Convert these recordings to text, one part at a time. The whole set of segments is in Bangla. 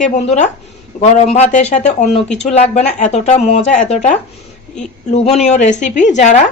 আজকে বন্ধুরা গরম ভাতের সাথে অন্য কিছু লাগবে না, এতটা মজা, এতটা লোভনীয় রেসিপি। যারা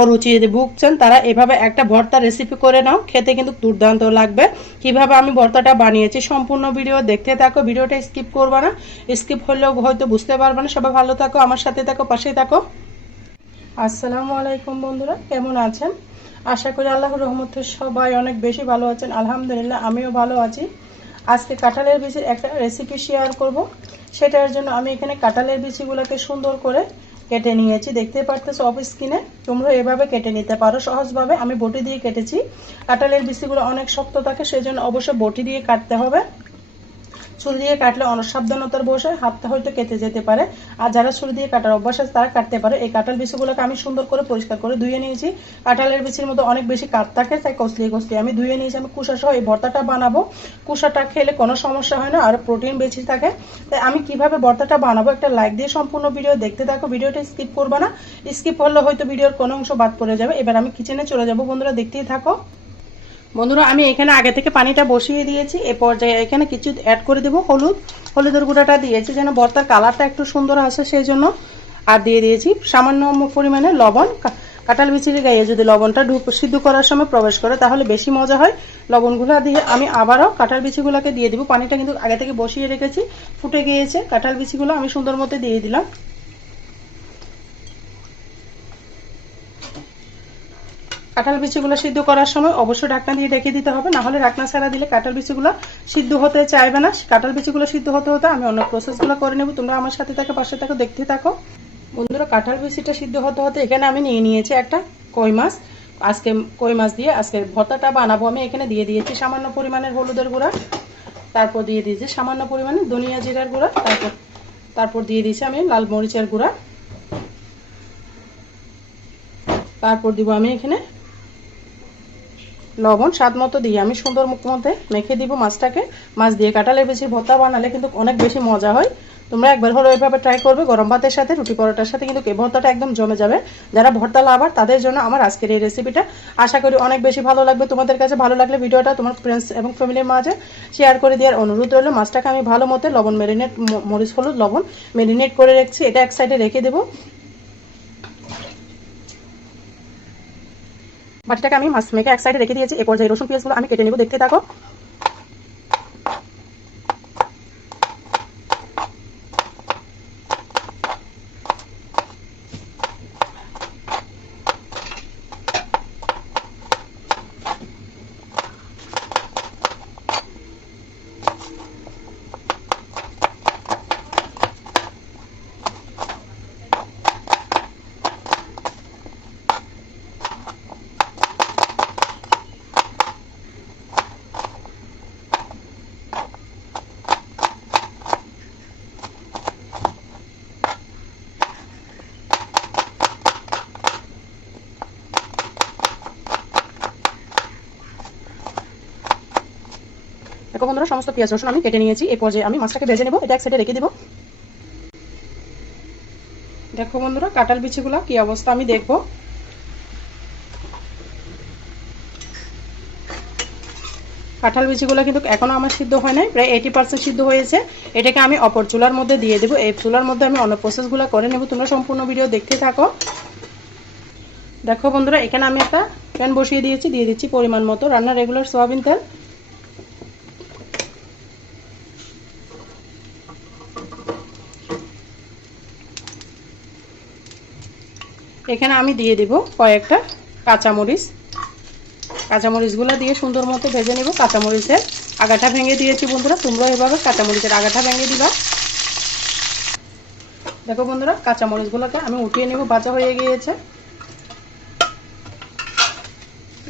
অরুচি ভুগছেন তারা এভাবে একটা ভর্তা রেসিপি করে নাও, খেতে কিন্তু দুর্দান্ত লাগবে। কিভাবে আমি ভর্তাটা বানিয়েছি সম্পূর্ণ ভিডিও দেখতে থাকো, ভিডিওটা স্কিপ করবে না, স্কিপ হলেও হয়তো বুঝতে পারবে না। সবাই ভালো থাকো, আমার সাথে থাকো, পাশে থাকো। আসসালামু আলাইকুম বন্ধুরা, কেমন আছেন? আশা করি আল্লাহর রহমতে সবাই অনেক বেশি ভালো আছেন। আলহামদুলিল্লাহ আমিও ভালো আছি। আজকে কাঁঠালের বিচির একটা রেসিপি শেয়ার করব। সেটার জন্য আমি এখানে কাঁঠালের বিচিগুলোকে সুন্দর করে কেটে নিয়েছি, দেখতে পারতেছো অফ স্ক্রিনে। তোমরা এভাবে কেটে নিতে পারো সহজভাবে। আমি বটি দিয়ে কেটেছি। কাঁঠালের বিচিগুলো অনেক শক্ত থাকে, সেজন্য অবশ্যই বটি দিয়ে কাটতে হবে। ছুরি দিয়ে কাটলে অসাবধানতার বসে হাতটা হয়তো কেটে যেতে পারে। আর যারা ছুরি দিয়ে কাটার অভ্যাস আছে তারা কাটতে পারে। এই কাঁঠাল বিচিগুলোকে আমি সুন্দর করে পরিষ্কার করে ধুয়ে নিয়েছি। কাঁঠালের বিচির মধ্যে অনেক বেশি কাঠ থাকে, তাই কচলি কচলি আমি ধুয়ে নিয়েছি। আমি কুসা সহ এই ভর্তাটা বানাবো। কুসাটা খেলে কোনো সমস্যা হয় না, আর প্রোটিন বেশি থাকে। তাই আমি কিভাবে ভর্তাটা বানাবো একটা লাইক দিয়ে সম্পূর্ণ ভিডিও দেখতে থাকো। ভিডিওটা স্কিপ করবে না, স্কিপ করলে হয়তো ভিডিওর কোনো অংশ বাদ পড়ে যাবে। এবার আমি কিচেনে চলে যাবো, বন্ধুরা দেখতেই থাকো। বন্ধুরা আমি এখানে আগে থেকে পানিটা বসিয়ে দিয়েছি। এ পর্যায়ে এখানে কিছু অ্যাড করে দেবো। হলুদের গুঁড়াটা দিয়েছি যেন ভর্তার কালারটা একটু সুন্দর আসে, সেই জন্য। আর দিয়ে দিয়েছি সামান্য পরিমাণে লবণ। কাঁঠাল বিচির গায়ে যদি লবণটা সিদ্ধ করার সময় প্রবেশ করে তাহলে বেশি মজা হয়। লবণগুলো দিয়ে আমি আবারও কাঁঠাল বিচিগুলোকে দিয়ে দিব। পানিটা কিন্তু আগে থেকে বসিয়ে রেখেছি, ফুটে গিয়েছে। কাঁঠাল বিচিগুলো আমি সুন্দর মতো দিয়ে দিলাম। কাঁঠাল বিচিগুলো সিদ্ধ করার সময় অবশ্যই ঢাকনা দিয়ে ঢেকে দিতে হবে, না হলে ঢাকনা ছাড়া দিলে কাঁঠাল বিচিগুলো সিদ্ধ হতে চাইবে না। কাঁঠাল বিচিগুলো সিদ্ধ হতে হতে আমি অন্য প্রসেসগুলো করে নেব। তোমরা আমার সাথে থাকো, পাশে থাকো, দেখতে থাকো। বন্ধুরা কাঁঠাল বিচিটা সিদ্ধ হতে হতে এখানে আমি নিয়ে নিয়েছি একটা কই মাছ। আজকে কই মাছ দিয়ে আজকে ভর্তাটা বানাবো। আমি এখানে দিয়ে দিয়েছি সামান্য পরিমাণের হলুদের গুঁড়া, তারপর দিয়ে দিয়েছি সামান্য পরিমাণে ধনিয়া জিরার গুঁড়া, তারপর দিয়ে দিয়েছি আমি লাল মরিচের গুঁড়া, তারপর দিব আমি এখানে লবণ স্বাদ মতো দিয়ে আমি সুন্দর মধ্যে মেখে দিব মাছটাকে। মাছ দিয়ে কাঁঠালের বিচির ভর্তা বানালে কিন্তু অনেক বেশি মজা হয়। তোমরা একবার হলো এইভাবে ট্রাই করবে। গরম ভাতের সাথে, রুটি পরোটার সাথে কিন্তু এই ভর্তাটা একদম জমে যাবে। যারা ভর্তা লাভার তাদের জন্য আমার আজকের এই রেসিপিটা। আশা করি অনেক বেশি ভালো লাগবে তোমাদের কাছে। ভালো লাগলে ভিডিওটা তোমার ফ্রেন্ডস এবং ফ্যামিলির মাঝে শেয়ার করে দেওয়ার অনুরোধ রইল। মাছটাকে আমি ভালো মতো লবণ ম্যারিনেট, মরিচ হলুদ লবণ ম্যারিনেট করে রাখছি, এটা এক সাইডে রেখে দেবো। বাটিটাকে আমি মাছ মেখে এক সাইডে রেখে দিয়েছি। এ পর্যায়ে রসুন পেঁয়াজগুলো আমি কেটে নেব, দেখতে থাকো। দেখো বন্ধুরা সমস্ত পেঁয়াজ রসুন আমি কেটে নিয়েছি। এই পর্যায়ে আমি মাছটাকে ভেজে নেব, এটা এক সাইডে রেখে দেবো। দেখো বন্ধুরা কাঁঠাল বিচিগুলো কি অবস্থা আমি দেখবো। কাঁঠাল বিচিগুলো কিন্তু এখনো আমার সিদ্ধ হয় নাই, প্রায় 80% সিদ্ধ হয়েছে। এটাকে আমি অপর চুলার মধ্যে দিয়ে দেবো। এই চুলার মধ্যে আমি অন্য প্রসেসগুলো করে নেব। তোমরা সম্পূর্ণ ভিডিও দেখতে থাকো। দেখো বন্ধুরা এখানে আমি একটা প্যান বসিয়ে দিয়েছি, দিয়ে দিচ্ছি পরিমাণ মতো রান্নার রেগুলার সয়াবিন তেল। এখানে আমি দিয়ে দেব কয়েকটা কাঁচামরিচ। কাঁচামরিচগুলো দিয়ে সুন্দর মতো ভেজে নেব। কাঁচামরিচের আগাটা ভেঙে দিয়েছি বন্ধুরা, তোমরা এভাবে কাঁচামরিচের আগাটা ভেঙে দিবা। দেখো বন্ধুরা কাঁচামরিচগুলোকে আমি উঠিয়ে নেব, ভাজা হয়ে গিয়েছে।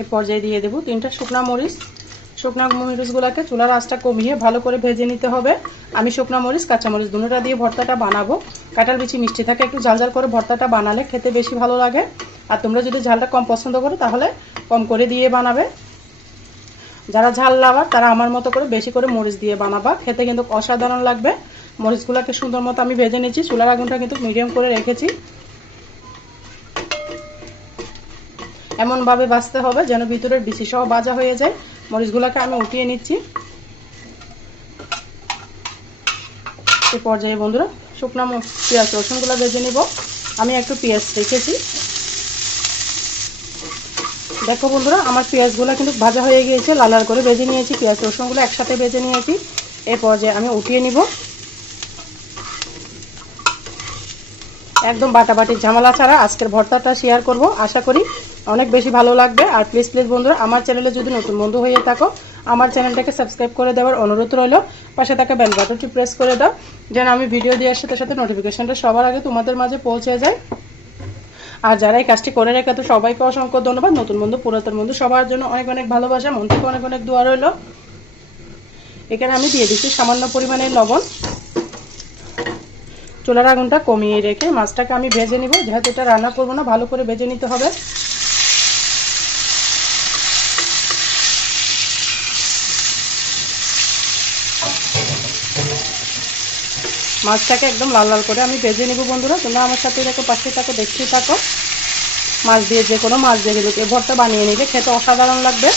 এ পর্যায়ে দিয়ে দেব 3টা শুকনা মরিচ। শুকনা মরিচগুলোকে চুলার আঁচটা কমিয়ে ভালো করে ভেজে নিতে হবে। আমি শুকনা মরিচ কাঁচামরিচ দুটোটা দিয়ে ভর্তাটা বানাবো। কাঁঠাল বিচি মিষ্টি থাকে, একটু ঝাল ঝাল করে ভর্তাটা বানালে খেতে বেশি ভালো লাগে। আর তোমরা যদি ঝালটা কম পছন্দ করো তাহলে কম করে দিয়ে বানাবে। যারা ঝাল লাভার তারা আমার মতো করে বেশি করে মরিচ দিয়ে বানাবা, খেতে কিন্তু অসাধারণ লাগবে। মরিচগুলোকে সুন্দর মতো আমি ভেজে নিচ্ছি। চুলার আগুনটা কিন্তু মিডিয়াম করে রেখেছি। এমনভাবে ভাজতে হবে যেন ভিতরের বিচি সহ ভাজা হয়ে যায়। মরিচগুলোকে আমি উঠিয়ে নিচ্ছি। এই পর্যায়ে বন্ধুরা শুকনো পেঁয়াজ রসুনগুলো ভেজে নিব। আমি একটু পেঁয়াজ রেখেছি। দেখো বন্ধুরা আমার পেঁয়াজগুলো কিন্তু ভাজা হয়ে গিয়েছে, লাল লাল করে ভেজে নিয়েছি। পেঁয়াজ রসুনগুলো একসাথে ভেজে নিয়েছি। এই পর্যায়ে আমি উঠিয়ে নিব। একদম বাটাবাটির ঝামেলা ছাড়া আজকের ভর্তাটা শেয়ার করব, আশা করি অনেক বেশি ভালো লাগবে। আর প্লিজ বন্ধুরা আমার চ্যানেলে যদি নতুন বন্ধু হয়ে থাকো আমার চ্যানেলটাকে সাবস্ক্রাইব করে দেওয়ার অনুরোধ রইল। পাশে থাকা বেল বাটনটি প্রেস করে দাও যেন আমি ভিডিও দেওয়ার সাথে সাথে নোটিফিকেশনটা সবার আগে তোমাদের মাঝে পৌঁছে যায়। আর যারা এই কাজটি করে রেখে তো সবাইকে অসংখ্য ধন্যবাদ। নতুন বন্ধু পুরাতন বন্ধু সবার জন্য অনেক অনেক ভালোবাসা, মন থেকে অনেক অনেক দোয়া রইল। এখানে আমি দিয়ে দিচ্ছি সামান্য পরিমাণে লবণ। চুলার আগুনটা কমিয়ে রেখে মাছটাকে আমি ভেজে নিব। যেহেতু এটা রান্না করবো না, ভালো করে ভেজে নিতে হবে। মাছটাকে একদম লাল লাল করে আমি ভেজে নিব। বন্ধুরা তোমরা আমার সাথে দেখো, পাশে থাকো, দেখতেই থাকো। মাছ দিয়ে যে কোনো মাছ দিয়ে কিন্তু এই ভর্তা বানিয়ে নিলে খেতে অসাধারণ লাগবে।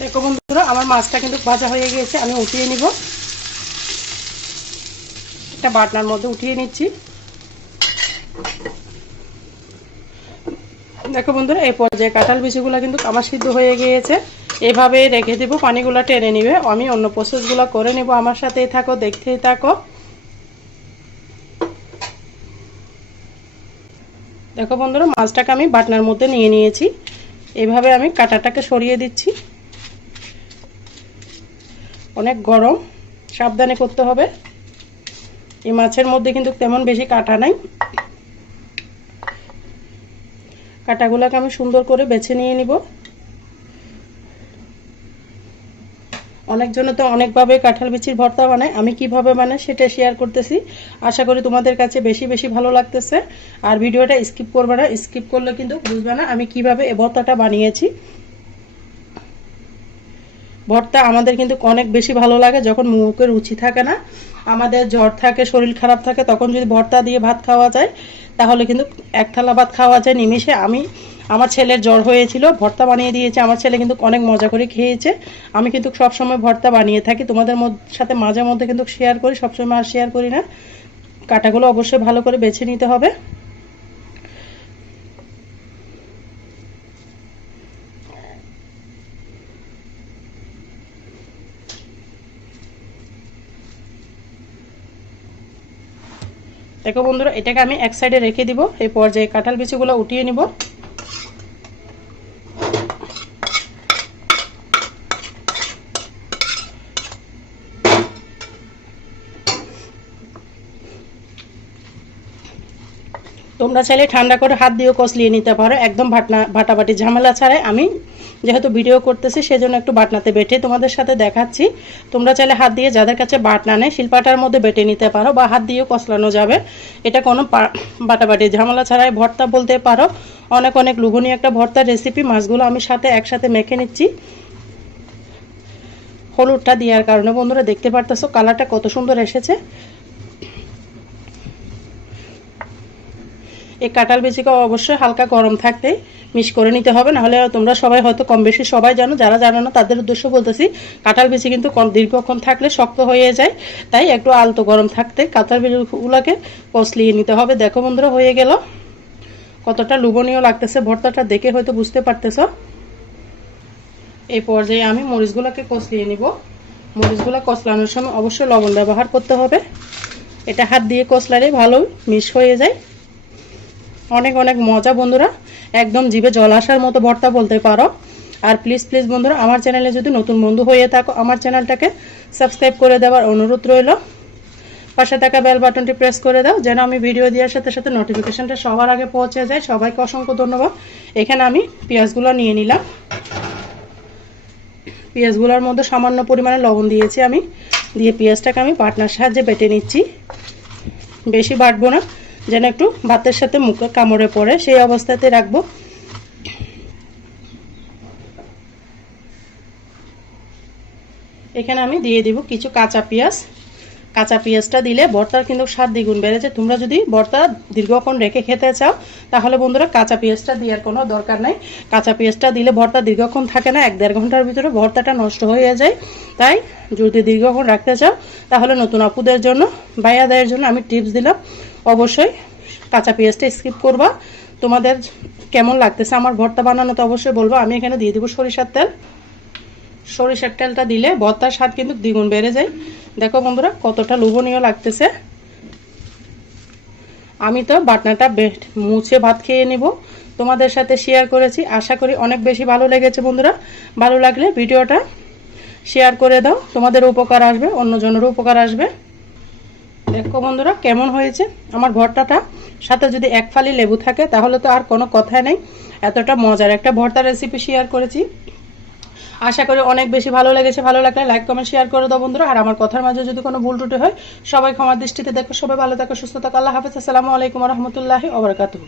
দেখো বন্ধুরা আমার মাছটা কিন্তু ভাজা হয়ে গিয়েছে, আমি উঠিয়ে নিব। একটা বাটনার মধ্যে উঠিয়ে নিচ্ছি। দেখো বন্ধুরা এই পর্যায়ে কাঁঠাল বিচিগুলো কিন্তু আমার সিদ্ধ হয়ে গিয়েছে। এভাবে রেখে দেব, পানিগুলো টেনে নিবে। আমি অন্য প্রসেসগুলো করে নেব, আমার সাথেই থাকো, দেখতেই থাকো। দেখো বন্ধুরা মাছটাকে আমি বাটনার মধ্যে নিয়ে নিয়েছি। এভাবে আমি কাঁটাটাকে সরিয়ে দিচ্ছি। অনেক গরম, সাবধানে করতে হবে। এই মাছের মধ্যে কিন্তু তেমন বেশি কাঁটা নাই। কাঁটাগুলোকে আমি সুন্দর করে বেছে নিয়ে নিব। অনেকজনে তো অনেকভাবে কাঁঠাল বিচির ভর্তা বানায়, আমি কিভাবে বানাই সেটা শেয়ার করতেছি। আশা করি তোমাদের কাছে বেশি বেশি ভালো লাগতেছে। আর ভিডিওটা স্কিপ করবে না, স্কিপ করলে কিন্তু বুঝবে না আমি কিভাবে এই ভর্তাটা বানিয়েছি। ভর্তা আমাদের কিন্তু অনেক বেশি ভালো লাগে যখন মুখে রুচি থাকে না, আমাদের জ্বর থাকে, শরীর খারাপ থাকে, তখন যদি ভর্তা দিয়ে ভাত খাওয়া যায় তাহলে কিন্তু এক থালা ভাত খাওয়া যায় নিমিষে। আমার ছেলের জ্বর হয়েছিল, ভর্তা বানিয়ে দিয়েছে, আমার ছেলে কিন্তু অনেক মজা করে খেয়েছে। আমি কিন্তু সবসময় ভর্তা বানিয়ে থাকি, তোমাদের সাথে মাঝে মধ্যে কিন্তু শেয়ার করি, সবসময় আর শেয়ার করি না। কাঁটাগুলো অবশ্যই ভালো করে বেছে নিতে হবে। দেখো বন্ধুরা এটাকে আমি এক সাইডে রেখে দিব। এই পর্যায়ে কাঁঠাল বিচিগুলো উঠিয়ে নিব। তোমরা চাইলে ঠান্ডা করে হাত দিয়েও কষলিয়ে নিতে পারো, একদম বাটাবাটি ঝামেলা ছাড়াই। আমি যেহেতু ভিডিও করতেছি সেজন্য একটু বাটনাতে বেটে তোমাদের সাথে দেখাচ্ছি। তোমরা চাইলে হাত দিয়ে, যাদের কাছে বাটনা নেই, শিলপাটার মধ্যে বেটে নিতে পারো বা হাত দিয়েও কষলানো যাবে। এটা কোনো বাটাবাটি ঝামেলা ছাড়াই ভর্তা বলতে পারো। অনেক অনেক লোভনীয় একটা ভর্তার রেসিপি। মাছগুলো আমি একসাথে মেখে নিচ্ছি। হলুদটা দেওয়ার কারণে বন্ধুরা দেখতে পারতেছো কালারটা কত সুন্দর এসেছে। এই কাঁঠাল বিচিকে অবশ্যই হালকা গরম থাকতে মিক্স করে নিতে হবে, নাহলে তোমরা সবাই হয়তো কম বেশি সবাই জানো, যারা জানো না তাদের উদ্দেশ্য বলতেছি। কাঁঠাল বিচি কিন্তু দীর্ঘক্ষণ থাকলে শক্ত হয়ে যায়, তাই একটু আলতো গরম থাকতে কাঁঠাল বিচিগুলোকে কষলিয়ে নিতে হবে। দেখো বন্ধুরা হয়ে গেল। কতটা লোভনীয় লাগতেছে ভর্তাটা দেখে হয়তো বুঝতে পারতেছ। এই পর্যায়ে আমি মরিচগুলোকে কষলিয়ে নিব। মরিচগুলো কষলানোর সময় অবশ্যই লবণ ব্যবহার করতে হবে। এটা হাত দিয়ে কষলালে ভালো মিক্স হয়ে যায়। অনেক অনেক মজা বন্ধুরা, একদম জিভে জল আসার মতো ভর্তা বলতে পারো। আর প্লিজ বন্ধুরা আমার চ্যানেলে যদি নতুন বন্ধু হয়ে থাকো আমার চ্যানেলটাকে সাবস্ক্রাইব করে দেওয়ার অনুরোধ রইল। পাশে থাকা বেল বাটনটি প্রেস করে দাও যেন আমি ভিডিও দেওয়ার সাথে সাথে নোটিফিকেশনটা সবার আগে পৌঁছে যায়। সবাইকে অসংখ্য ধন্যবাদ। এখানে আমি পেঁয়াজগুলো নিয়ে নিলাম। পেঁয়াজগুলোর মধ্যে সামান্য পরিমাণে লবণ দিয়েছি আমি, দিয়ে পেঁয়াজটাকে আমি বাটনার সাহায্যে বেটে নিচ্ছি। বেশি বাটবো না, যেন একটু ভাতের সাথে মুখে কামড়ে পড়ে, সেই অবস্থাতে রাখবো। এখানে আমি দিয়ে দিব কিছু কাঁচা পেঁয়াজ। কাঁচা পেঁয়াজটা দিলে ভর্তার কিন্তু স্বাদ দ্বিগুণ বেড়ে যায়। তোমরা যদি ভর্তা দীর্ঘক্ষণ রেখে খেতে চাও তাহলে বন্ধুরা কাঁচা পেঁয়াজটা দেওয়ার কোনো দরকার নেই। কাঁচা পেঁয়াজটা দিলে ভর্তা দীর্ঘক্ষণ থাকে না, 1-1.5 ঘন্টার ভিতরে ভর্তাটা নষ্ট হয়ে যায়। তাই যদি দীর্ঘক্ষণ রাখতে চাও তাহলে নতুন আপুদের জন্য, ভাইয়াদের জন্য আমি টিপস দিলাম, অবশ্যই কাঁচা পেঁয়াজটা স্কিপ করবা। তোমাদের কেমন লাগতেছে আমার ভর্তা বানানো তো অবশ্যই বলবো। আমি এখানে দিয়ে দেবো সরিষার তেল। সরিষার তেলটা দিলে ভর্তার স্বাদ কিন্তু দ্বিগুণ বেড়ে যায়। দেখো বন্ধুরা কতটা লোভনীয় লাগতেছে। আমি তো বাটনাটা মুছে ভাত খেয়ে নেব, তোমাদের সাথে শেয়ার করেছি। আশা করি অনেক বেশি ভালো লেগেছে বন্ধুরা। ভালো লাগলে ভিডিওটা শেয়ার করে দাও, তোমাদের উপকার আসবে, অন্যজনেরও উপকার আসবে। দেখো বন্ধুরা কেমন হয়েছে আমার ভর্তাটা। সাথে যদি 1 ফালি লেবু থাকে তাহলে তো আর কোনো কথা নেই। এতটা মজার একটা ভর্তা রেসিপি শেয়ার করেছি। আশা করি অনেক বেশি ভালো লেগেছে। ভালো লাগলে লাইক কমেন্ট শেয়ার করে দাও বন্ধুরা। আর আমার কথার মাঝে যদি কোনো ভুল ত্রুটি হয় সবাই ক্ষমার দৃষ্টিতে দেখো। সবাই ভালো থাকো, সুস্থ থাকো। আল্লাহ হাফেজ। আসসালামু আলাইকুম ওয়া রাহমাতুল্লাহি ওয়া বারাকাতুহু।